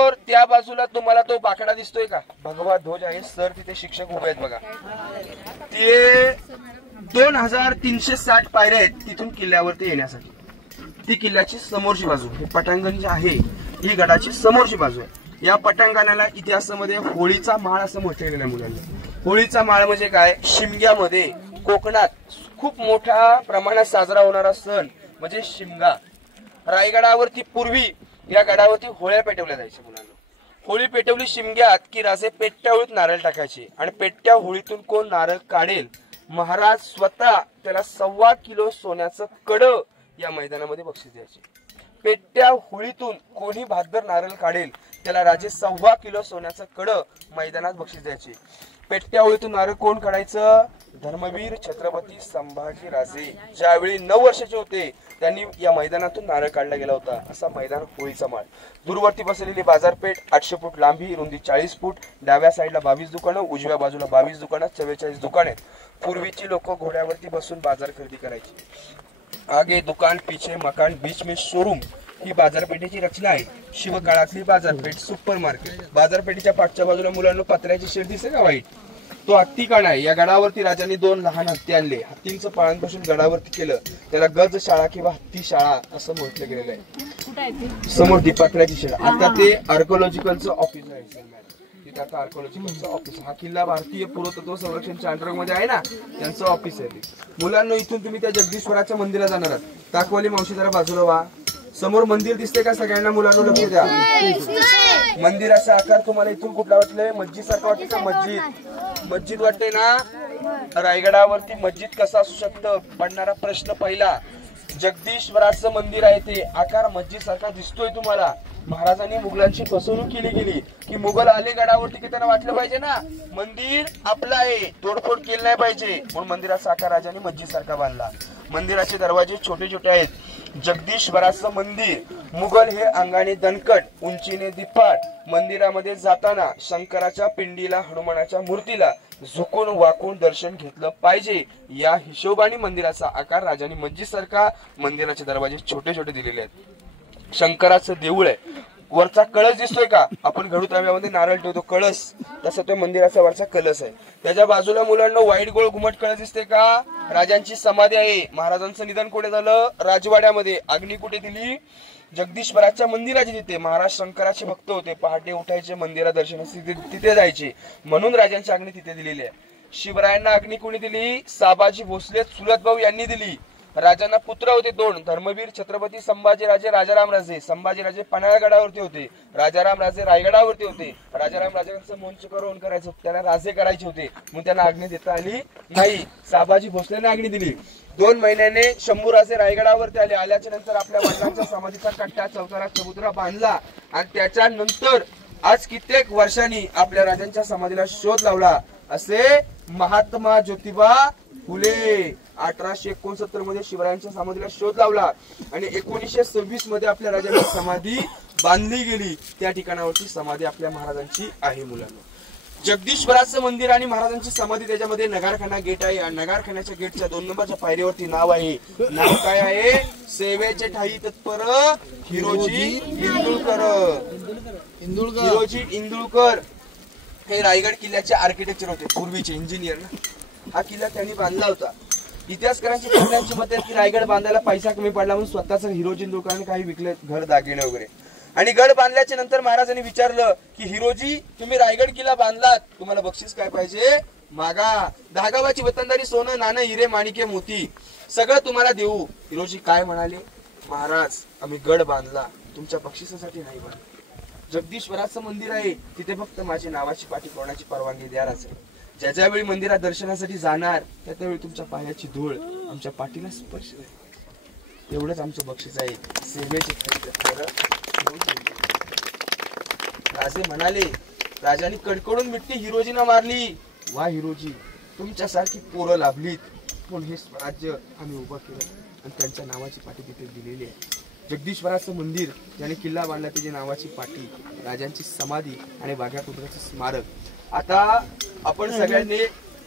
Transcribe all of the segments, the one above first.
समोर त्या बाजूला तुम्हाला तो बाकडा दिसतोय का, भगवा ध्वज आहे सर, तिथे शिक्षक उभे आहेत बघा. ते 2360 पायऱ्या आहेत तिथून किल्ल्यावरती येण्यासाठी. ती किल्ल्याची समोरची बाजू, हे पटांगण जे आहे ही गडाची समोरची बाजू आहे. या पटांगणाला इतिहासामध्ये होळीचा माळ असं म्हटलेलं आहे मुलांना. होळीचा माळ म्हणजे काय, शिमग्यामध्ये कोकणात खूप मोठ्या प्रमाणात साजरा होणारा सण म्हणजे शिमगा. रायगडावरती पूर्वी या गडावरती होळ्या पेटवल्या जायच्या मुलांना. होळी पेटवली शिमग्यात की राजे पेट्या होळीत नारळ टाकायचे आणि पेट्या होळीतून कोण नारळ काढेल महाराज स्वतः त्याला 1.25 किलो सोन्याचं कडं या मैदानामध्ये बक्षीस द्यायचे. पेट्या होळीतून कोणी भागदर नारळ काढेल त्याला राजे 1.25 किलो सोन्याचं कडं मैदानात बक्षीस द्यायचे. पेट्या होळीतून नारळ कोण काढायचं, धर्मवीर छत्रपती संभाजी राजे ज्यावेळी 9 वर्षाचे होते त्यांनी या मैदानातून नारळ काढला गेला होता. असा मैदान होळीचा माळ. दूरवरती बसलेली बाजारपेठ 800 फूट लांबी, रुंदी 40 फूट, डाव्या साईडला 22 दुकानं, उजव्या बाजूला 22 दुकानं, 44 दुकाने. पूर्वीची लोक घोड्यावरती बसून बाजार खरेदी करायची. आगे दुकान, पीछे मकान, बीच में शोरूम ही बाजारपेठेची रचना आहे. शिवकाळातली बाजारपेठ, सुपर मार्केट. बाजारपेठेच्या पाठच्या बाजूला मुलांना पत्र्याची शेड दिसते का वाईट, तो हत्तीखाना आहे. या गडावरती राजांनी 2 लहान हत्ती आणले. हत्तींचं पाळणपोषण गडावरती केलं, त्याला गज शाळा किंवा हत्ती शाळा असं म्हटलं गेलेलं आहे. समोर ती पत्र्याची शेड. आता ते आर्किओलॉजिकलचं ऑफिस आहे. तिथे आता आर्किओलॉजिकलचं ऑफिस. हा किल्ला भारतीय पुरातत्व संरक्षणच्या अंडरमध्ये आहे ना, त्यांचं ऑफिस आहे. मुलांना इथून तुम्ही त्या जगदीश्वराच्या मंदिरात जाणार आहात. ताकवाली मावशी जरा बाजूला व्हा. समोर मंदिर दिसते का सगळ्यांना, मुलांना लक्ष द्या. मंदिराचा आकार तुम्हाला इथून कुठला वाटलंय, मस्जिद सारखा वाटतंय का, मस्जिद वाटते ना. रायगडावरती मस्जिद कसा असू शकतं पडणारा प्रश्न पहिला. जगदीश्वराचं मंदिर आहे ते, आकार मस्जिद सारखा दिसतोय तुम्हाला. महाराजांनी मुघलांची फसवणूक केली गेली की मुघल आले गडावरती की त्यांना वाटलं पाहिजे ना मंदिर आपलं आहे, तोडफोड केली नाही पाहिजे, म्हणून मंदिराचा आकार राजांनी मस्जिद सारखा बांधला. मंदिराचे दरवाजे छोटे छोटे आहेत. जगदीश्वराचं मंदिर. मुघल हे अंगाने दणकट, उंचीने दिपाट. मंदिरामध्ये जाताना शंकराच्या पिंडीला, हनुमानाच्या मूर्तीला झुकून वाकून दर्शन घेतलं पाहिजे या हिशोबाने मंदिराचा आकार राजांनी मस्जिद सारखा, मंदिराचे दरवाजे छोटे छोटे दिलेले आहेत. शंकराचं देऊळ आहे. वरचा कळस दिसतोय का, आपण घडू तांब्यामध्ये नारळ ठेवतो कळस, तसं तो मंदिराचा वरचा कलश आहे. त्याच्या बाजूला मुलांना व्हाईट गोल्ड घुमट कळस दिसते का, राजांची समाधी आहे. महाराजांचं निधन कुठे झालं, राजवाड्यामध्ये. अग्नी कुठे दिली, जगदीश्वराच्या मंदिराची. तिथे महाराज शंकराचे भक्त होते, पहाटे उठायचे, मंदिरा दर्शनासाठी तिथे जायचे, म्हणून राजांची अग्नी तिथे दिलेली आहे. शिवरायांना अग्नी कोणी दिली, साबाजी भोसले चुलत भाऊ यांनी दिली. राजांना पुत्र होते 2, धर्मवीर छत्रपती संभाजीराजे, राजाराम राजे. संभाजीराजे पन्हाळगडावरती होते, राजाराम राजे रायगडावरती होते. राजाराम राजांचं मोंचकरोण करायचं, त्यांना राजे करायचे होते, म्हणून त्यांना आज्ञा देता आली नाही. साबाजी भोसलेने आज्ञा दिली. 2 महिन्याने शंभूराजे रायगडावरती आले. आल्याच्या नंतर आपल्या वडिलांच्या समाधीचा कट्टा, चौथरा, चबुतरा बांधला आणि त्याच्यानंतर आज कित्येक वर्षांनी आपल्या राजांच्या समाधीला शोध लावला. असे महात्मा ज्योतिबा फुले 1869 मध्ये शिवरायांच्या समाधीला शोध लावला आणि 1926 मध्ये आपल्या राजांची समाधी बांधली गेली. त्या ठिकाणावरती समाधी आपल्या महाराजांची आहे मुलांना. जगदीश्वराचं मंदिर आणि महाराजांची समाधी, त्याच्यामध्ये नगारखाना गेट आहे. नगारखान्याच्या गेटच्या 2 नंबरच्या पायरीवरती नाव आहे. नाव काय आहे, सेवेचे ठाई तत्पर हिरोजी इंदुळकर. हिरोजी इंदुळकर हे रायगड किल्ल्याचे आर्किटेक्चर होते, पूर्वीचे इंजिनियर ना. हा किल्ला त्यांनी बांधला होता. इतिहासकारांची बोलण्याची मत आहे की रायगड बांधायला पैसा कमी पडला म्हणून स्वतःच हिरोजी इंदुळकरांनी काही विकले, घर दागिने वगैरे. आणि गड बांधल्याच्या नंतर महाराजांनी विचारलं की हिरोजी तुम्ही रायगड किल्ला बांधलात, तुम्हाला बक्षीस काय पाहिजे, मागा. 10 गावाची वतनदारी, सोनं, नाणं, हिरे, माणिके, मोती सगळं तुम्हाला देऊ. हिरोजी काय म्हणाले, महाराज आम्ही गड बांधला, तुमच्या बक्षिसासाठी नाही बांधला. जगदीश्वराचं मंदिर आहे, तिथे फक्त माझी नावाची पाठी कोणाची परवानगी द्याराच आहे. ज्या ज्यावेळी मंदिरात दर्शनासाठी जाणार त्यावेळी तुमच्या पायाची धूळ आमच्या पाठीला स्पर्श आहे, एवढंच आमचं बक्षीस आहे. सेवेचे राजे म्हणाले. राजांनी कडकडून मिट्टी हिरोजीना मारली. वा हिरोजी, तुमच्यासारखी पोरं लाभलीत, पण हे स्वराज्य आम्ही उभं केलं आणि त्यांच्या नावाची पाठी तिथे दिलेली आहे. जगदीश्वराचं मंदिर, ज्याने किल्ला बांधला त्याची नावाची पाठी, राजांची समाधी आणि वाघ्या कुत्र्याचं स्मारक. आता आपण सगळ्यांनी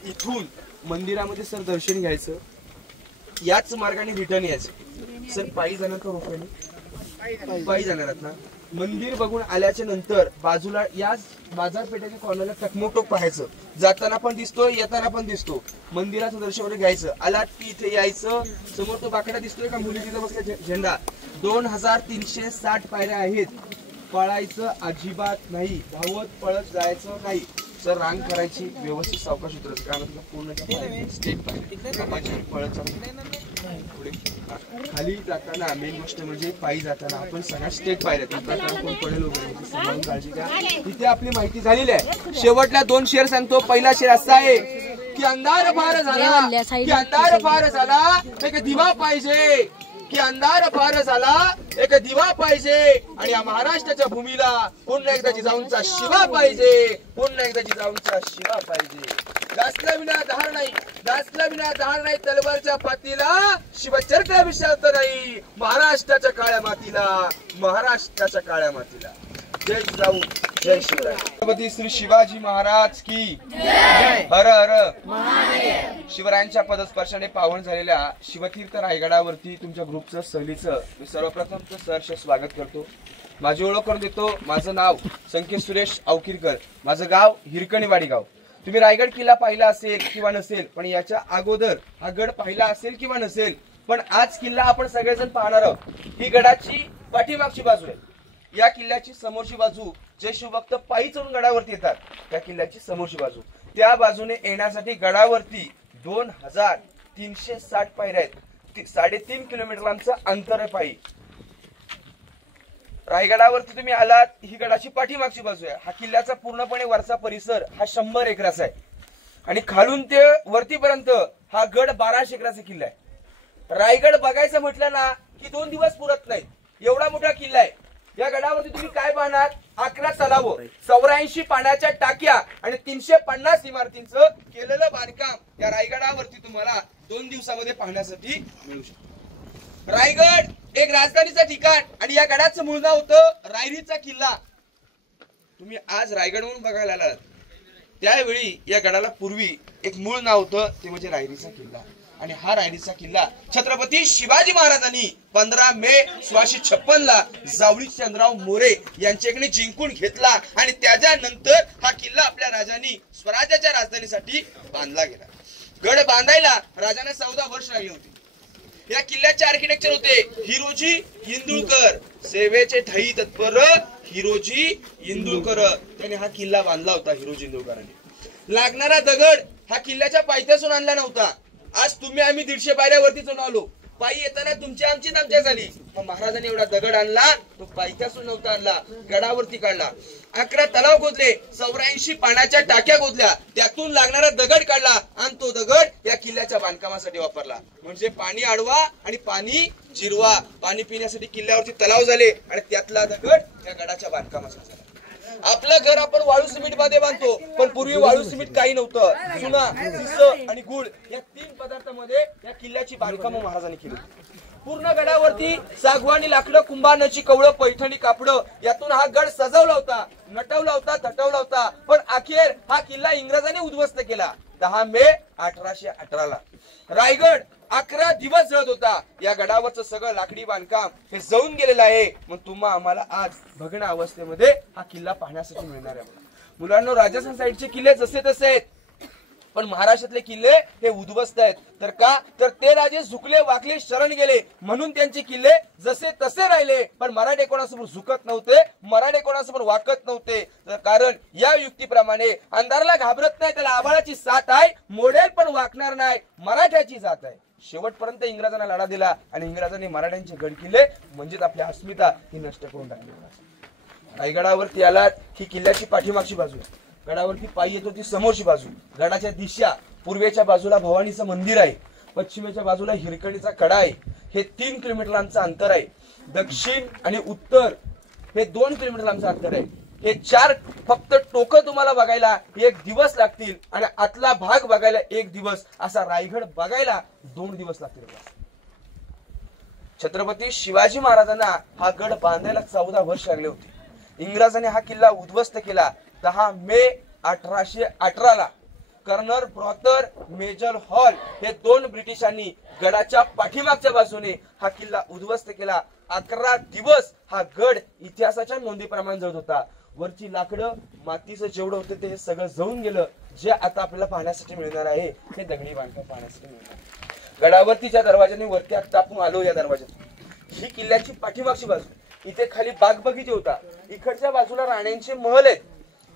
इथून मंदिरामध्ये सर दर्शन घ्यायचं, याच मार्गाने रिटर्न यायचं. सर पायी जाणार का रोपवेने, पायी जाणार आहात ना. मंदिर बघून आल्याच्या नंतर बाजूला या बाजारपेठेच्या कॉर्नरला टकमोटोक पाहायचं, जाताना पण दिसतो येताना पण दिसतो, मंदिराचं दर्शन वगैरे घ्यायचं, आलात की इथे यायचं, समोर तो बाकडा दिसतोय का मुली तिथं बसल्या झेंडा, 2360 पायऱ्या आहेत, पळायचं अजिबात नाही, धावत पळत जायचं नाही, सर रांग करायची, व्यवस्थित सावकाश उतरायचं, कारण पूर्ण स्टेप पळत खाली जाताना मेन गोष्ट म्हणजे पायी जाताना आपण सगळ्या स्टेप पाहिल्यात, कोण पडेल वगैरे सांभाळून काळजी घ्या. इथे आपली माहिती झालेली आहे. शेवटला 2 शेर सांगतो. पहिला शेर असा आहे की अंधार फार झाला, की अंधार फार झाला, एक दिवा पाहिजे, की अंधार फार झाला, एक दिवा पाहिजे, आणि या महाराष्ट्राच्या भूमीला पुन्हा एकदा जिजाऊंचा शिवा पाहिजे, पुन्हा एकदा जिजाऊंचा शिवा पाहिजे. दासला विना धार नाही, दासला विना धार नाही, तलवारच्या पातीला शिवचरित्र विशालत नाही, महाराष्ट्राच्या काळ्या मातीला, महाराष्ट्राच्या काळ्या मातीला. जय जिजाऊ, जय शिवराय. छत्रपती श्री शिवाजी महाराज की जय. हर हर महादेव. शिवरायांच्या पदस्पर्शाने पावन झालेल्या शिवतीर्थ रायगडावरती तुमच्या ग्रुपचं सहलीचं मी सर्वप्रथम सहर्ष स्वागत करतो. माझी ओळख करून देतो. माझं नाव संकेत सुरेश अवकिरकर, माझं गाव हिरकणीवाडी गाव. तुम्ही रायगड किल्ला पाहिला असेल किंवा नसेल, पण याच्या अगोदर हा गड पाहिला असेल किंवा नसेल, पण आज किल्ला आपण सगळेजण पाहणार आहोत. ही गडाची पाठीमागची बाजू आहे. या किल्ल्याची समोरची बाजू जे शिवभक्त पायी चढून गडावरती येतात त्या किल्ल्याची समोरची बाजू, त्या बाजूने येण्यासाठी गडावरती 2360 पायऱ्या आहेत. 3.5 किलोमीटरांचं अंतर आहे पायी. रायगडावरती तुम्ही आलात, ही गडाची पाठीमागची बाजू आहे. हा किल्ल्याचा पूर्णपणे वरचा परिसर हा 100 एकराचा आहे, आणि खालून ते वरतीपर्यंत हा गड 1200 एकराचा किल्ला आहे. रायगड बघायचं म्हटलं ना की 2 दिवस पुरत नाहीत, एवढा मोठा किल्ला आहे. या गडावरती तुम्ही काय पाहणार? 11 तलाव, 84 पाण्याच्या टाक्या आणि 350 इमारतींचं केलेलं बांधकाम या रायगडावरती तुम्हाला 2 दिवसामध्ये पाहण्यासाठी मिळू शकतं. रायगड एक राजधानीचं ठिकाण, आणि या गडाचं मूळ नाव होतं रायरीचा किल्ला. तुम्ही आज रायगडवरून बघायला आलात, त्यावेळी या गडाला पूर्वी एक मूळ नाव होतं, ते म्हणजे रायरीचा किल्ला. आणि हा रायरीचा किल्ला छत्रपती शिवाजी महाराजांनी 15 मे 1656 ला जावळी चंद्रराव मोरे यांच्याकडे जिंकून घेतला, आणि त्याच्यानंतर हा किल्ला आपल्या राजांनी स्वराज्याच्या राजधानीसाठी बांधला गेला. गड बांधायला राजांना 14 वर्ष लागली होती. या किल्ल्याचे आर्किटेक्चर होते हिरोजी इंदुळकर, सेवेचे ठाई तत्पर हिरोजी इंदुळकर. त्याने हा किल्ला बांधला होता. हिरोजी इंदुळकरांनी लागणारा दगड हा किल्ल्याच्या पायथ्यासून आणला नव्हता. आज तुम्ही आम्ही 150 पायऱ्यावरती चढून आलो, पायी येताना तुमची आमचीच आमच्या झाली. मग महाराजांनी एवढा दगड आणला, तो पायथ्यासून नव्हता आणला, गडावरती काढला. 11 तलाव खोदले, 84 पाण्याच्या टाक्या खोदल्या, त्यातून लागणारा दगड काढला, आणि तो दगड या किल्ल्याच्या बांधकामासाठी वापरला. म्हणजे पाणी अडवा आणि पाणी जिरवा. पाणी पिण्यासाठी किल्ल्यावरती तलाव झाले, आणि त्यातला दगड या गडाच्या बांधकामासाठी झाला. आपलं घर आपण वाळू सिमेंट मध्ये बांधतो, पण पूर्वी वाळू सिमेंट काही नव्हतं. चुना, शिस आणि गुळ या 3 पदार्थामध्ये या किल्ल्याची बांधकाम महाराजांनी केली. पूर्ण गडावरती सागवानी लाकडं, कुंभारण्याची कवळं, पैठणी कापडं यातून हा गड सजवला होता, नटवला होता, थटवला होता. पण अखेर हा किल्ला इंग्रजांनी उद्ध्वस्त केला 10 मे 1818 ला. रायगड 11 दिवस जळत होता. या गडावरचं सगळं लाकडी बांधकाम हे जळून गेलेलं आहे. मग तुम्हा आम्हाला आज भग्न अवस्थेमध्ये हा किल्ला पाहण्यासाठी मिळणार आहे. मुलांना राजस्थान साईडचे किल्ले जसे तसे आहेत, पण महाराष्ट्रातले किल्ले हे उद्ध्वस्त आहेत. तर का? तर ते राजे झुकले, वाकले, शरण गेले, म्हणून त्यांचे किल्ले जसे तसे राहिले. पण मराठे कोणासमोर झुकत नव्हते, मराठे कोणासमोर वाकत नव्हते. तर कारण या युक्तीप्रमाणे अंधाराला घाबरत नाही, त्याला आभाळाची साथ आहे, मोडेल पण वाकणार नाही, मराठ्याची जात आहे. शेवटपर्यंत इंग्रजांना लढा दिला, आणि इंग्रजांनी मराठ्यांचे गड किल्ले म्हणजेच आपली अस्मिता ही नष्ट करून टाकली. रायगडावरती आलात, ही किल्ल्याची पाठीमागची बाजू आहे. गडावरती पायी येतो ती समोरची बाजू. गडाच्या दिशा पूर्वेच्या बाजूला भवानीचं मंदिर आहे, पश्चिमेच्या बाजूला हिरकणीचा कडा आहे. हे 3 किलोमीटरांचं अंतर आहे. दक्षिण आणि उत्तर हे 2 किलोमीटरांचं अंतर आहे. हे 4 फक्त टोकं तुम्हाला बघायला 1 दिवस लागतील, आणि आतला भाग बघायला 1 दिवस, असा रायगड बघायला 2 दिवस लागतील. छत्रपती शिवाजी महाराजांना हा गड बांधायला 14 वर्ष लागले होते. इंग्रजांनी हा किल्ला उद्ध्वस्त केला 10 मे 1818 ला. कर्नल ब्रॉथर, मेजर हॉल हे 2 ब्रिटिशांनी गडाच्या पाठीमागच्या बाजूने हा किल्ला उद्ध्वस्त केला. 11 दिवस हा गड इतिहासाच्या नोंदीप्रमाणे जळत होता. वरची लाकडं मातीचं जेवढं होतं ते सगळं जळून गेलं. जे आता आपल्याला पाहण्यासाठी मिळणार आहे हे दगडी बांधकाम पाहण्यासाठी मिळणार. गडावरतीच्या दरवाजाने वरती आता आपण आलो. या दरवाजात ही किल्ल्याची पाठीमागची बाजू. इथे खाली बाग बगीचा होता. इकडच्या बाजूला राण्यांचे महल आहेत.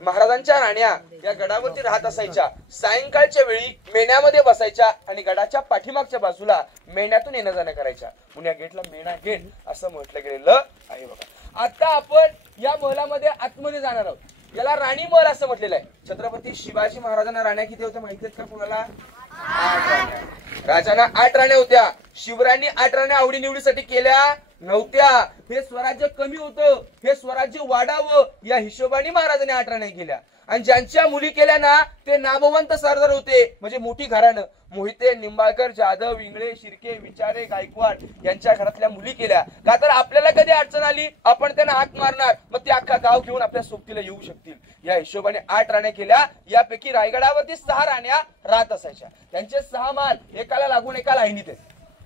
महाराजांच्या राण्या या गडावरती राहत असायच्या. सायंकाळच्या वेळी मेण्यामध्ये बसायच्या आणि गडाच्या पाठीमागच्या बाजूला मेण्यातून येणं जाणं करायच्या. म्हणून या गेटला मेणा गेट असं म्हटलं गेलेलं आहे. बघा आता आपण या महलामध्ये आतमध्ये जाणार आहोत. याला राणी महल असं म्हटलेलं आहे. छत्रपती शिवाजी महाराजांना राण्या किती होत्या माहिती आहेत का कुणाला? 8 राण्या. राजांना 8 राण्या होत्या. शिवरायांनी 8 राण्या आवडीनिवडीसाठी केल्या नव्हत्या. हे स्वराज्य कमी होतं, हे स्वराज्य वाढावं या हिशोबाने महाराजांनी 8 राण्या केल्या. आणि ज्यांच्या मुली केल्या ना ते नामवंत सरदार होते, म्हणजे मोठी घराणं. मोहिते, निंबाळकर, जाधव, इंगळे, शिर्के, विचारे, गायकवाड यांच्या घरातल्या मुली केल्या. का तर आपल्याला कधी अडचण आली आपण त्यांना हाक मारणार, मग ते अख्खा गाव घेऊन आपल्या सोबतीला येऊ शकतील. या हिशोबाने 8 राण्या केल्या. यापैकी रायगडावरती 6 राण्या राहत असायच्या. त्यांचे 6 मान एकाला लागून एका लाईनीत आहेत.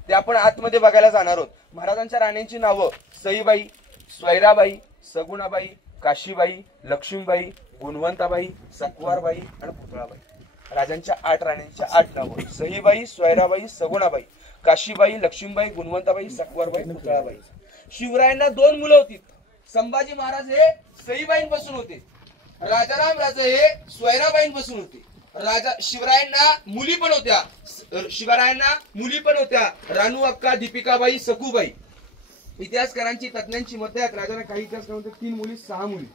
ते आपण आतमध्ये बघायला जाणार आहोत. महाराजांच्या राण्यांची नावं सईबाई, स्वैराबाई, सगुणाबाई, काशीबाई, लक्ष्मीबाई, गुणवंताबाई, सकवारबाई आणि पुतळाबाई. राजांच्या 8 राण्यांच्या 8 नावं सईबाई, स्वैराबाई, सगुणाबाई, काशीबाई, लक्ष्मीबाई, गुणवंताबाई, सकवारबाई, पुतळाबाई. शिवरायांना 2 मुलं होती. संभाजी महाराज हे सईबाईंपासून होते. राजाराम राजे हे स्वैराबाईंपासून होते. शिवरायांना मुली पण होत्या. रानू अक्का, दीपिकाबाई, सखूबाई. इतिहासकारांची तज्ञांची मत आहेत. राजांना काही इतिहासकारांमध्ये 3 मुली 6 मुली.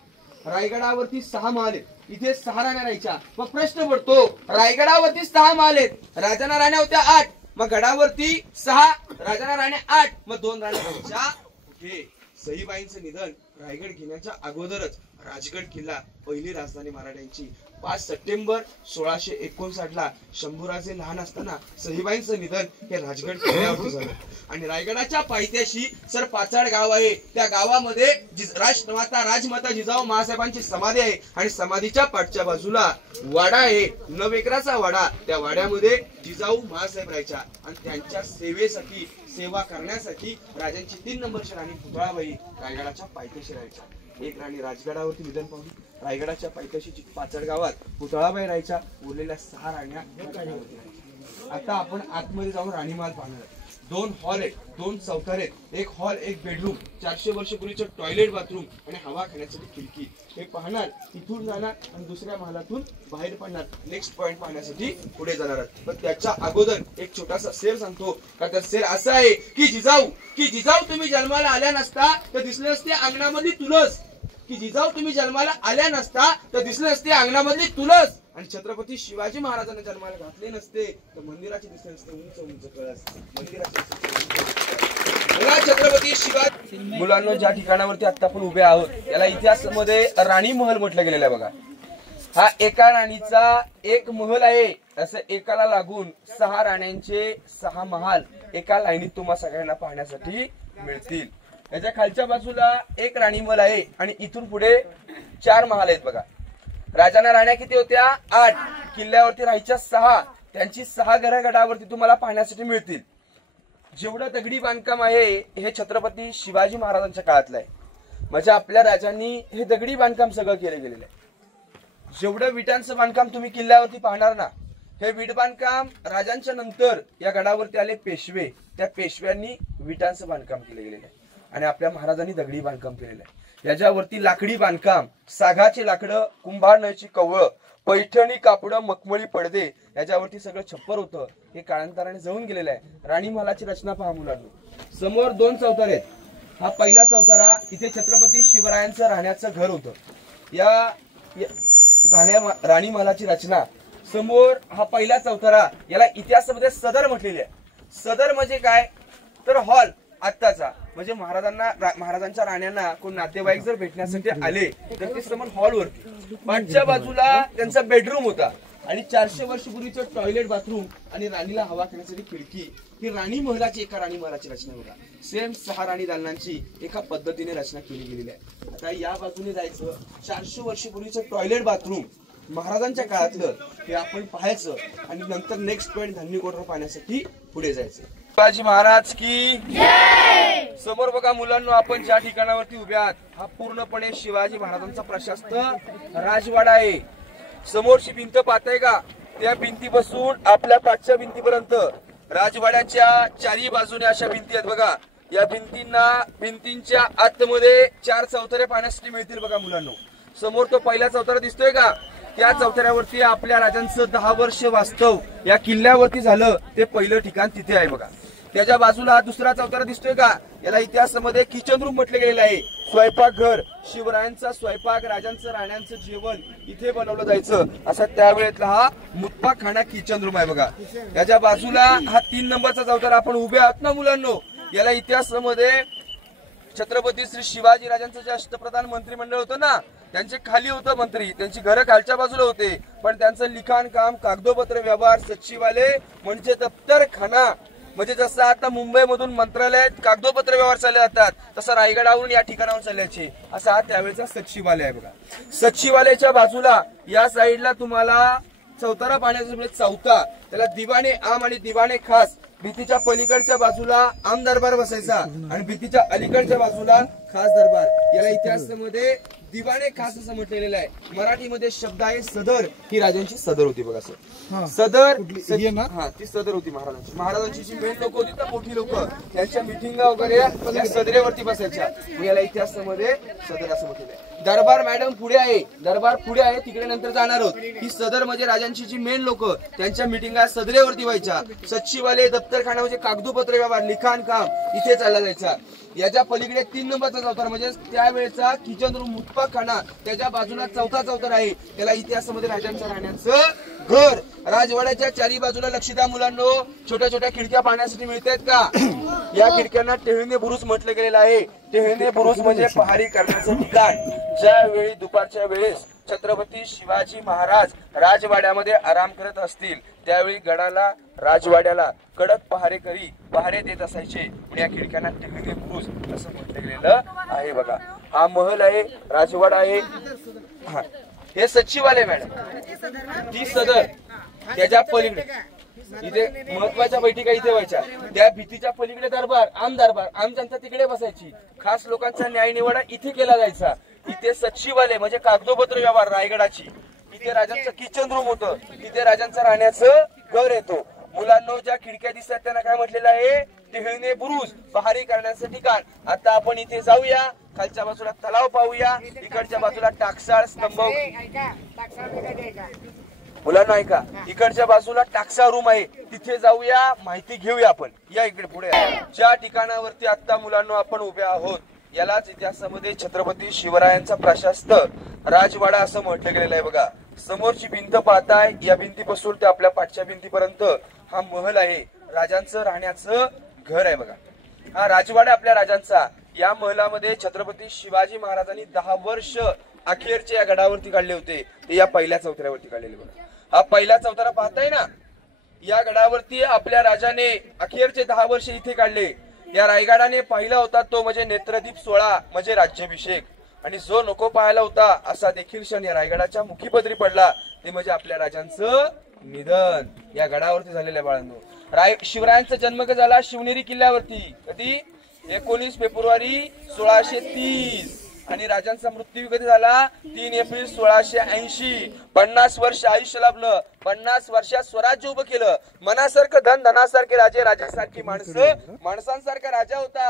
रायगडावरती 6 महाल आहेत. इथे 6 राण्या राहायच्या. मग प्रश्न पडतो रायगडावरती 6 महाल आहेत, राजांना राण्या होत्या 8, मग गडावरती 6, राजांना राण्या 8, मग 2 राण्या राहायच्या कुठे? सईबाईंचं निधन रायगड घेण्याच्या अगोदरच राजगड किल्ला पहिली राजधानी मराठ्यांची 5 सप्टेंबर 1659 ला शंभूराजे लहान असताना सईबाईंचं निधन हे राजगड किल्ल्यावरती झालं. आणि रायगडाच्या पायथ्याशी सर पाचाड गाव आहे. त्या गावामध्ये राष्ट्रमाता राजमाता जिजाऊ महासाहेबांची समाधी आहे. आणि समाधीच्या पाठच्या बाजूला वाडा आहे, 9 एकराचा वाडा. त्या वाड्यामध्ये जिजाऊ महासाहेब राहायच्या. आणि त्यांच्या सेवा करण्यासाठी राजांची 3 नंबरची राणी पुतळाबाई रायगडाच्या पायथ्याशी राहायच्या. एक राणी राजगडावरती निधन पावली. रायगडाच्या पायथ्याशी पाचड गावात पुतळाबाई राहायच्या. उरलेल्या 6 राण्या गडावरती राहायच्या. आता आपण आतमध्ये जाऊन राणीमहाल पाहणार. 2 हॉल आहेत, 2 चौथर आहेत. एक हॉल, एक बेडरूम, 400 वर्षपूर्वीचं टॉयलेट, बाथरूम आणि हवा खाण्यासाठी खिडकी. हे पाहणार, इथून जाणार आणि दुसऱ्या महालातून बाहेर पडणार. नेक्स्ट पॉइंट पाहण्यासाठी पुढे जाणार. पण त्याच्या अगोदर एक छोटासा शेर सांगतो. का तर शेर असा आहे की जिजाऊ तुम्ही जन्माला आल्या नसता तर दिसले असते अंगणामधली तुळस. तुम्ही जन्माला आल्या नसता तर दिसले असते अंगणामधली तुळस. आणि छत्रपती शिवाजी महाराजांना जन्माला घातले नसते तर मंदिराचे दिसले नसते उंच उंच कळस. छत्रपती शिवाजी मुलांना ज्या ठिकाणावरती आता आपण उभे आहोत याला इतिहासामध्ये राणी महल म्हटलं गेलेलं आहे. बघा, हा एका राणीचा एक महल आहे. असं एकाला लागून 6 राण्यांचे 6 महाल एका लाईनीत तुम्हा सगळ्यांना पाहण्यासाठी मिळतील. याच्या खालच्या बाजूला एक राणी महल आहे आणि इथून पुढे 4 महाल आहेत. बघा, राजांना राण्या किती होत्या? 8. किल्ल्यावरती राहायच्या 6. त्यांची 6 घरं गडावरती तुम्हाला पाहण्यासाठी मिळतील. जेवढं दगडी बांधकाम आहे हे छत्रपती शिवाजी महाराजांच्या काळातलं आहे. म्हणजे आपल्या राजांनी हे दगडी बांधकाम सगळं केलं गेलेलं आहे. जेवढं विटांचं बांधकाम तुम्ही किल्ल्यावरती पाहणार ना, हे विट बांधकाम राजांच्या नंतर या गडावरती आले पेशवे. त्या पेशव्यांनी विटांचं बांधकाम केलं गेलेलं आहे. आणि आपल्या महाराजांनी दगडी बांधकाम केलेलं आहे. याच्यावरती लाकडी बांधकाम, सागाचे लाकडं, कुंभार नळची कवळं, पैठणी कापडं, मखमली पडदे याच्यावरती सगळं छप्पर होतं. हे काळांतराने जळून गेलेलं आहे. राणी महालाची रचना पहा मुलांनो. समोर 2 चौथर आहेत. हा पहिला चौथरा, इथे छत्रपती शिवरायांचं राहण्याचं घर होतं. या राणी महालाची रचना. समोर हा पहिला चौथरा, याला इतिहासामध्ये सदर म्हटलेले आहे. सदर म्हणजे काय तर हॉल आत्ताचा. म्हणजे महाराजांच्या राण्यांना कोण नातेवाईक जर भेटण्यासाठी आले तर ते समोर हॉलवरती. पाठच्या बाजूला त्यांचा बेडरूम होता आणि 400 वर्षपूर्वीचं टॉयलेट, बाथरूम आणि राणीला हवा खाण्यासाठी खिडकी. ही राणी महालाची एका राणी महालाची रचना होता. सेम 6 राणी दालनांची एका पद्धतीने रचना केली गेलेली आहे. आता या बाजूने जायचं, 400 वर्षपूर्वीचं टॉयलेट, बाथरूम महाराजांच्या काळातलं हे आपण पाहायचं आणि नंतर नेक्स्ट पॉइंट धान्य कोटर पाहण्यासाठी पुढे जायचं. शिवाजी महाराज की जय. समोर बघा मुलांना, आपण ज्या ठिकाणावरती उभे आहात हा पूर्णपणे शिवाजी महाराजांचा प्रशस्त राजवाडा आहे. समोरची भिंत पाहताय का? त्या भिंतीपासून आपल्या पाठच्या भिंतीपर्यंत राजवाड्याच्या चारही बाजूने अशा भिंती आहेत बघा. या भिंतींच्या आतमध्ये 4 चौथरे पाहण्यासाठी मिळतील बघा मुलांना. समोर तो पहिला चौथरा दिसतोय का? त्या चौथऱ्यावरती आपल्या राजांचं 10 वर्ष वास्तव या किल्ल्यावरती झालं ते पहिलं ठिकाण तिथे आहे बघा. त्याच्या बाजूला हा दुसरा चौथरा दिसतोय का? याला इतिहासामध्ये किचन रूम म्हटलं गेलेलं आहे. स्वयंपाकघर, शिवरायांचा स्वयंपाक, राजांचं राण्यांचं जेवण इथे बनवलं जायचं असा त्यावेळेतला हा मुत्ताखाना किचन रूम आहे बघा. त्याच्या बाजूला हा 3 नंबरचा चौथरा आपण उभे आहात ना मुलांनो, याला इतिहासामध्ये छत्रपती श्री शिवाजी राजांचं जे अष्टप्रधान मंत्रिमंडळ होतं ना, त्यांचे खाली होतं मंत्री, त्यांची घरं खालच्या बाजूला होते, पण त्यांचं लिखाण काम, कागदोपत्र व्यवहार, सचिवालय म्हणजे दप्तरखाना, म्हणजे जसं आता मुंबईमधून मंत्रालयात कागदोपत्र व्यवहार चालले जातात तसं रायगडावरून या ठिकाणावर चालल्याचे असा हा त्यावेळेचा सचिवालय आहे बघा. सचिवालयाच्या बाजूला या साईडला तुम्हाला चौथरा पाहण्याचा चौथा, त्याला दिवाणे आम आणि दिवाणे खास. भीतीच्या पलीकडच्या बाजूला आम दरबार बसायचा आणि भीतीच्या अलीकडच्या बाजूला खास दरबार. याला इतिहासामध्ये दिवाणे खास असं म्हटलेलं आहे. मराठीमध्ये शब्द आहे सदर. ही राजांची सदर होती बघा सर. सदर हा ती सदर होती महाराजांची जी मेन लोक होती ना, मोठी लोक, त्यांच्या मिटिंगा वगैरे या सदरेवरती बसायच्या. याला इतिहासामध्ये सदर असं म्हटलेलं आहे. दरबार मॅडम पुढे आहे, दरबार पुढे आहे, तिकडे नंतर जाणार आहोत. ही सदर म्हणजे राजांची जी मेन लोक त्यांच्या मिटिंगा सदरेवरती व्हायच्या. सचिवालय, दप्तरखाना म्हणजे कागदोपत्र व्यवहार, लिखाण काम इथे चालला जायचा. याच्या पलीकडे 3 नंबरचा चौथरा म्हणजे त्यावेळेचा किचन रूम मुत्ताखाना, त्याच्या बाजूला चौथा चौथरा आहे. त्याला इतिहासामध्ये राजांच्या राहण्याचं घर. राजवाड्याच्या चारी बाजूला लक्ष द्या मुलांनो, छोट्या छोट्या खिडक्या पाहण्यासाठी मिळतात का? या खिडक्यांना टेहळणे बुरुज म्हटलं गेलेलं आहे. टेहळणे बुरुज म्हणजे पहारी करण्याचं ठिकाण. ज्यावेळी दुपारच्या वेळेस छत्रपती शिवाजी महाराज राजवाड्यामध्ये आराम करत असतील त्यावेळी गडाला, राजवाड्याला कडक पहारे देत असायचे. या खिडक्यांना टेहळणे बुरुज असं म्हटलं गेलेलं आहे बघा. हा महल आहे, राजवाडा आहे. हे सचिवालय मॅडम, ती सदर. त्याच्या पलीकडे इथे महत्वाच्या बैठका इथे व्हायच्या. त्या भीतीच्या पलीकडे दरबार, आम जनता तिकडे बसायची. खास लोकांचा न्याय निवाडा इथे केला जायचा. इथे सचिवालय म्हणजे कागदोपत्र व्यवहार रायगडाची. इथे राजांचं किचन रूम होतं, तिथे राजांचं राहण्याचं घर येतो. मुलांना ज्या खिडक्या दिसतात त्यांना काय म्हटलेलं आहे? टेहळणे बुरुज, पहारी करण्याचं ठिकाण. आता आपण इथे जाऊया, खालच्या बाजूला तलाव पाहूया, इकडच्या बाजूला टाकसाळ स्तंभ. मुलांना ऐका, इकडच्या बाजूला टाकसा रूम आहे, तिथे जाऊया, माहिती घेऊया आपण. या इकडे पुढे. ज्या ठिकाणावरती आता मुलांना आपण उभे आहोत यालाच इतिहासामध्ये छत्रपती शिवरायांचा प्रशस्त राजवाडा असं म्हटलं गेलेलं आहे बघा. समोरची भिंत पाहताय, या भिंतीपासून ते आपल्या पाठच्या भिंतीपर्यंत हा महल आहे, राजांचं राहण्याचं घर आहे बघा. हा राजवाडा आपल्या राजांचा. या महलामध्ये छत्रपती शिवाजी महाराजांनी 10 वर्ष अखेरचे या गडावरती काढले होते. ते या पहिल्या चौथऱ्यावरती काढलेले बघा. हा पहिला चौथरा पाहताय ना, या गडावरती आपल्या राजाने अखेरचे 10 वर्ष इथे काढले. या रायगडाने पाहिला होता तो म्हणजे नेत्रदीप 16 म्हणजे राज्याभिषेक, आणि जो नको पाहायला होता असा देखील क्षण या रायगडाच्या मुखीपदरी पडला ते म्हणजे आपल्या राजांचं निधन या गडावरती झालेल्या बाळांनो. शिवरायांचा जन्म कधी झाला? शिवनेरी किल्ल्यावरती. कधी? 19 फेब्रुवारी 1630. आणि राजांचा मृत्यू कधी झाला? 3 एप्रिल 1680. 50 वर्ष आयुष्य लाभलं, 50 वर्षात स्वराज्य उभं केलं. मनासारखं धन, धनासारखे राजे, राजासारखी माणसं, माणसांसारखा राजा होता.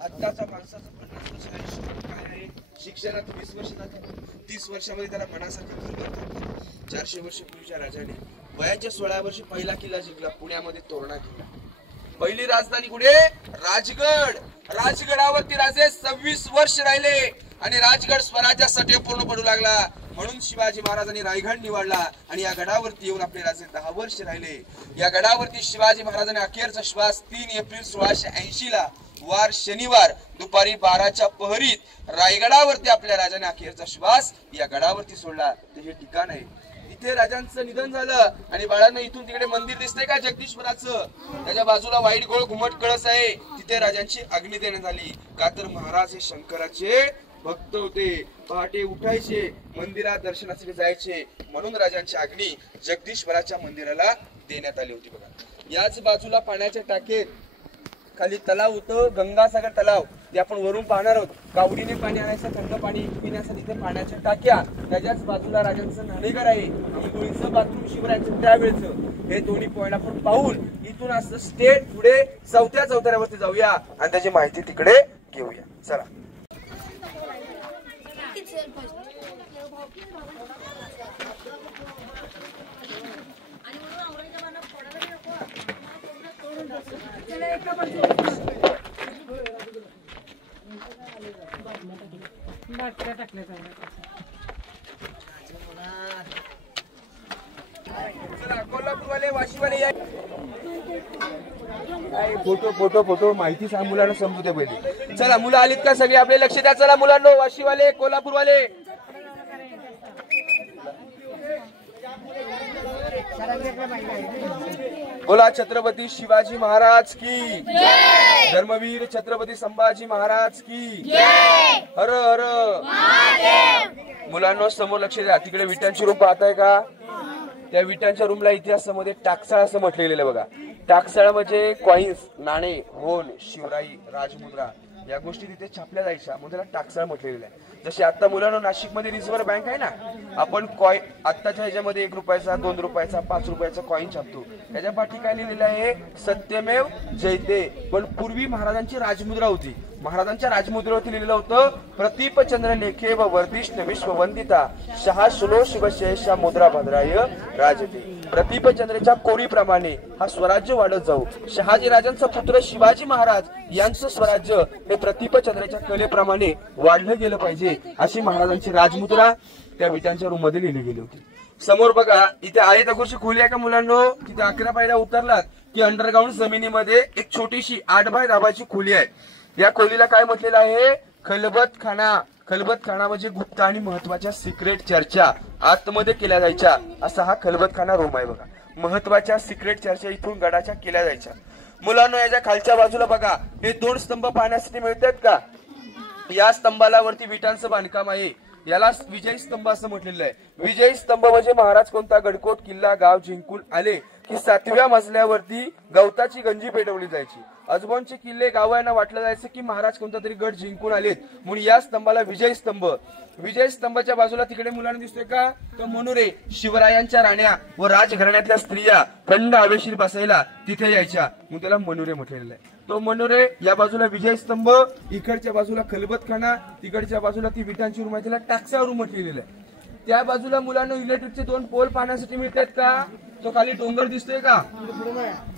आताच्या माणसाचं 50 वर्ष आयुष्य काय आहे? शिक्षणात 20 वर्ष जातात, 30 वर्षामध्ये त्याला मनासारखं घर करतात. 400 वर्ष पूर्वीच्या राजाने वयाच्या 16 वर्षी पहिला किल्ला जिंकला, पुण्यामध्ये तोरणा किल्ला. पहिली राजधानी कुठे? राजगड. राजगडावरती राजे 26 वर्ष राहिले आणि राजगड स्वराज्यासाठी पूर्ण पडू लागला. म्हणून शिवाजी महाराजांनी रायगड निवडला आणि या गडावरती येऊन आपले राजे 10 वर्ष राहिले. या गडावरती शिवाजी महाराजांनी अखेरचा श्वास 3 एप्रिल 1680 ला वार शनिवार दुपारी 12च्या पहरीत रायगडावरती आपल्या राजाने अखेरचा श्वास या गडावरती सोडला. हे ठिकाण आहे, इथे राजांचं निधन झालं. आणि बाळांना इथून तिकडे मंदिर दिसतंय का जगदीश्वराचं? त्याच्या बाजूला वाईट गोळ घुमट कळस आहे, तिथे राजांची अग्नी देण्यात आली. का तर महाराज हे शंकराचे भक्त होते, पहाटे उठायचे, मंदिरात दर्शनासाठी जायचे, म्हणून राजांची अग्नी जगदीश्वराच्या मंदिराला देण्यात आली होती बघा. याच बाजूला पाण्याच्या टाकेत खाली तलाव होतं, गंगासागर तलाव, ते आपण वरून पाहणार आहोत. कावडीने पाणी आणायचं, थंड पाणी पिण्यासाठी तिथे पाण्याच्या टाक्या, त्याच्याच बाजूला राजांचं न्हाणीघर आहे, आंघोळीचं बाथरूम शिवरायांचं त्यावेळेचं. हे दोन्ही पॉइंट आपण पाहून इथून असं स्टेट पुढे चौथ्या चौथऱ्यावरती जाऊया आणि त्याची माहिती तिकडे घेऊया. चला. कोल्हापूरवाले, वाशीवाले या. फोटो फोटो फोटो माहिती सांग मुलांना, समजू दे पहिले. चला, मुलं आलीत का सगळे? आपले लक्ष द्या. चला मुलांनो, वाशीवाले, कोल्हापूरवाले, बोला छत्रपती शिवाजी महाराज की जय. धर्मवीर छत्रपती संभाजी महाराज की जय. हर हर महादेव. मुलांनो समोर लक्ष द्या. तिकडे विटांची रूम पाहताय का? त्या विटांच्या रूमला इतिहासामध्ये टाकसाळ असं म्हटलेलं आहे बघा. टाकसाळ म्हणजे कॉइन्स, नाणे, होन, शिवराई, राजमुद्रा या गोष्टी तिथे छापल्या जायच्या, म्हणून त्याला टाकसाळ म्हटलेलं आहे. जसे आता मुलांना नाशिकमध्ये रिझर्व्ह बँक आहे ना, आपण आत्ताच्या ह्याच्यामध्ये 1 रुपयाचा, 2 रुपयाचा, 5 रुपयाचा कॉइन छापतो. त्याच्या पाठी काय लिहिलेलं आहे? सत्यमेव जयते. पण पूर्वी महाराजांची राजमुद्रा होती. महाराजांच्या राजमुद्रेवरती लिहिलेलं होतं, प्रतीपचंद्र लेखे व वर्धिष्ण विश्ववंदिता शहाशुलो शिवशेषा मुद्रा भद्राय राजते. प्रतीपचंद्राच्या कोरीप्रमाणे हा स्वराज्य वाढत जाऊ. शहाजी राजांचा पुत्र शिवाजी महाराज यांचं स्वराज्य हे प्रतीपचंद्राच्या कलेप्रमाणे वाढलं गेलं पाहिजे, अशी महाराजांची राजमुद्रा त्या विटांच्या रूम मध्ये लिहिली गेली होती. समोर बघा, इथे आहे दगडूची खोली आहे का मुलांनो? तिथे 11 पायऱ्या उतरलात की अंडरग्राऊंड जमिनीमध्ये एक छोटीशी 8 बाय 10 खोली आहे. या खोलीला काय म्हटलेलं आहे? खलबत खाना. खलबत खाना म्हणजे गुप्त आणि महत्वाच्या सिक्रेट चर्चा आतमध्ये केल्या जायच्या, असा हा खलबत खाना रूम आहे बघा. महत्वाच्या सिक्रेट चर्चा इथून गडाच्या केल्या जायच्या. मुलांनो, याच्या खालच्या बाजूला बघा, हे 2 स्तंभ पाहण्यासाठी मिळतात का? या स्तंभाला वरती विटांचं बांधकाम आहे. याला विजयी स्तंभ असं म्हटलेलं आहे. विजयी स्तंभ म्हणजे महाराज कोणता गडकोट किल्ला गाव जिंकून आले की 7व्या मजल्यावरती गवताची गंजी पेटवली जायची. आजोबांचे किल्ले गावांना वाटलं जायचं की महाराज कोणता तरी गड जिंकून आलेत, म्हणून या स्तंभाला विजय स्तंभ. विजय स्तंभाच्या बाजूला तिकडे मुलांना दिसतोय का? तो मनोरे. शिवरायांच्या राण्या व राजघराण्यातल्या स्त्रिया थंड हवेशीर बसायला तिथे यायच्या, म्हणून त्याला मनोरे म्हटलेलं आहे. तो मनोरे. या बाजूला विजय स्तंभ, इकडच्या बाजूला खलबतखाना, तिकडच्या बाजूला ती विटांची रूम आहे, त्याला टाकसाळ रूम म्हटलेलं आहे. त्या बाजूला मुलांना इलेक्ट्रिकचे 2 पोल पाहण्यासाठी मिळतात का? तो खाली डोंगर दिसतोय का?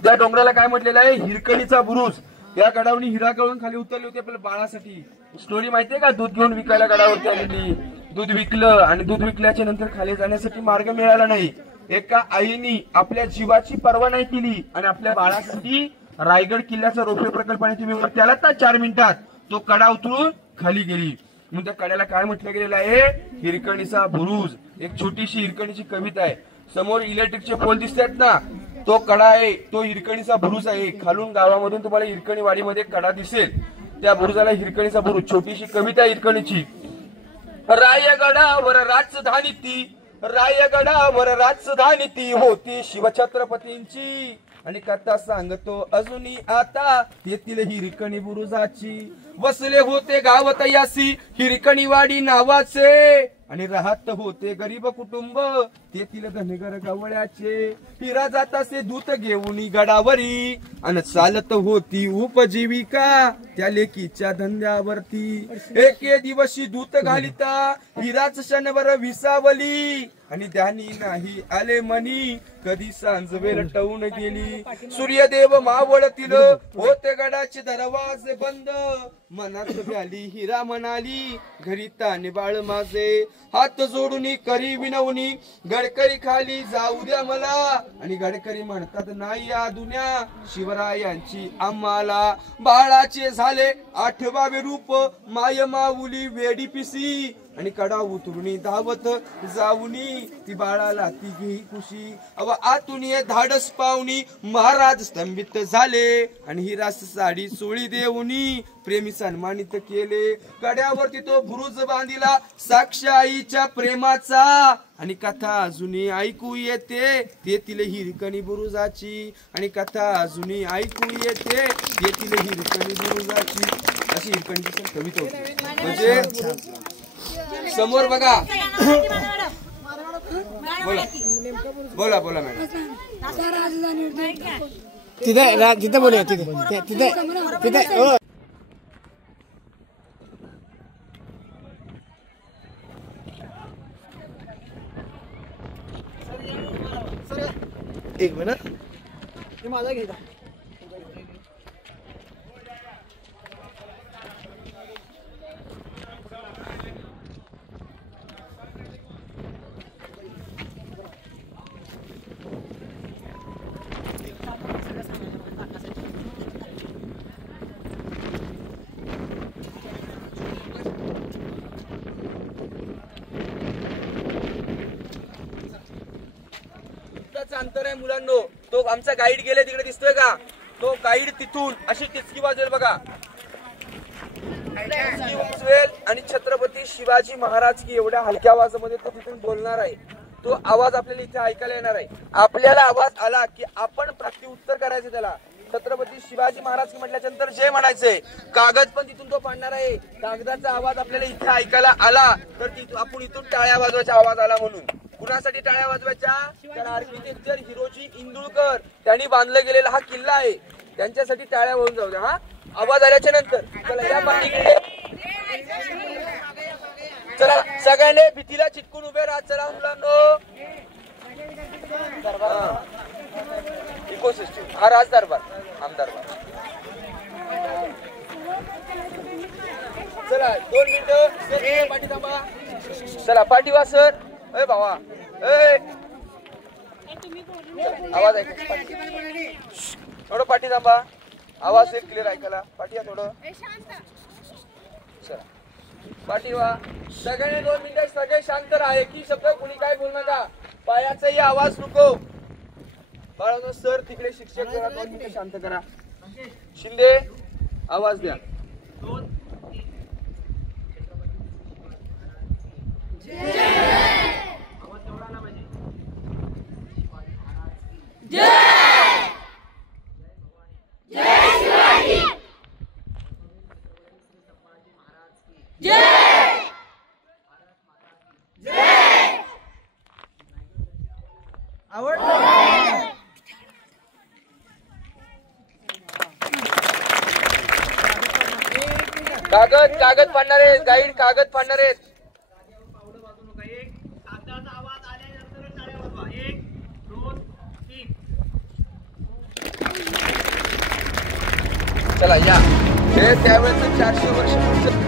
त्या डोंगराला काय म्हटलेलं आहे? हिरकणीचा बुरुज. या गडावरून हिरा गळून खाली उतरले होते आपल्या बाळासाठी. स्टोरी माहितीये का? दूध घेऊन विकायला गडावरती आलेली, दूध विकलं आणि दूध विकल्याच्या नंतर खाली जाण्यासाठी मार्ग मिळाला नाही. एका आईनी आपल्या जीवाची पर्वा नाही केली आणि आपल्या बाळासाठी रायगड किल्ल्याचा रोपवे प्रकल्पाने तुम्ही वरती आलात ना 4 मिनिटात, तो कडा उतरून खाली गेली. म्हणून त्या कड्याला काय म्हटलं गेलेलं आहे? हिरकणीचा बुरुज. एक छोटीशी हिरकणीची कविता आहे. समोर इलेक्ट्रिकचे पोल दिसतात ना, तो कडा आहे, तो हिरकणीचा बुरुज आहे. खालून गावामधून तुम्हाला हिरकणी वाडीमध्ये कडा दिसेल, त्या बुरुजाला हिरकणीचा बुरुज. छोटीशी कविता हिरकणीची. रायगडावर राजधानी ती, रायगडावर राजधानी ती होती शिवछत्रपतींची, आणि कथा सांगतो अजूनही आता येथील हिरकणी बुरुजाची. वसले होते गाव तयासी हिरकणीवाडी नावाचे, आणि राहत होते गरीब कुटुंब तेथील धनगर गवळ्याचे. हिरा जात असे दूत घेऊन गडावरी, आणि चालत होती उपजीविका त्या लेकीच्या धंद्यावरती. एके दिवशी दूत घालिता हिराच क्षणभर विसावली, आणि ध्यानी नाही आले मनी कधी सांज वेलटवून गेली. सूर्यदेव मावळतील होते गडाचे दरवाजे बंद, मनात व्याली हिरा म्हणाली घरी ताने बाळ माझे. हात जोडून करी विनवणी गडकरी खाली जाऊ द्या मला, आणि गडकरी म्हणतात नाही या दुन्या शिवरायांची आम्हाला. बाळाचे झाले 8वे रूप माय माऊली वेडी पिसी, आणि कडा उतरुणी धावत जाऊनी ती बाळाला ती घे खुशी अव आतून ये धाडस पावनी महाराज स्तंभित झाले आणि ही रास साडी सोळी देऊनी प्रेमी सन्मानित केले कड्यावरती तो बुरुज बांधिला साक्ष आईच्या प्रेमाचा आणि कथा अजूनही ऐकू येते तेथील हिरकणी बुरुजाची आणि कथा अजूनही ऐकू येते तेथील हिरकणी बुरुजाची अशी हिरकणीची कविता होती म्हणजे समोर बघा बोला बोला बोला मॅडम तिथे तिथे बोलूया तिथे तिथे तिथे एक मिनिट माझा घ्यायचा अंतर आहे मुलांनो तो आमचा गाईड गेले तिकडे दिसतोय का तो गाईड तिथून अशी टिचकी वाजवेल बघा आणि छत्रपती शिवाजी महाराज की एवढ्या हलक्या आवाजामध्ये तो तिथून बोलणार आहे तो आवाज आपल्याला इथे ऐकायला येणार आहे आपल्याला आवाज आला की आपण प्रत्युत्तर करायचं त्याला छत्रपती शिवाजी महाराज म्हटल्याच्या नंतर जे म्हणायचंय कागद पण तिथून तो पाडणार आहे कागदाचा आवाज आपल्याला इथे ऐकायला आला तर आपण इथून टाळ्या वाजवायचा आवाज आला म्हणून कुणासाठी टाळ्या वाजवायच्या तर आर्किटेक्चर हिरोजी इंदुळकर त्यांनी बांधला गेलेला हा किल्ला आहे त्यांच्यासाठी टाळ्या वाजवून जाऊ द्या हा आवाज आल्याच्या नंतर चला या पाठीकडे चला सगळ्यांनी भीतीला चिटकून उभे राहा चला मुलांनो इकोसिस्टम हा राज दरबार आमदार चला 2 मिनिटं पाठी थांबा चला पाठी वा सर ए भावा आवाज ऐका थोडं पाठी थांबा आवाज एक क्लिअर ऐकायला पाठी या थोडं चला पाठी वा सगळ्यांनी 2 मिनिटं सगळे शांत राहा की शब्द कोणी काय बोल नका पायाचाही आवाज नको बाळांनो सर तिकडे शिक्षक जरा 2 मिनिटं शांत करा शिंदे आवाज द्या कागद कागद फाडणार आहेत गाईड कागद फाडणार आहेत चला या हे त्यावेळेस 400 वर्ष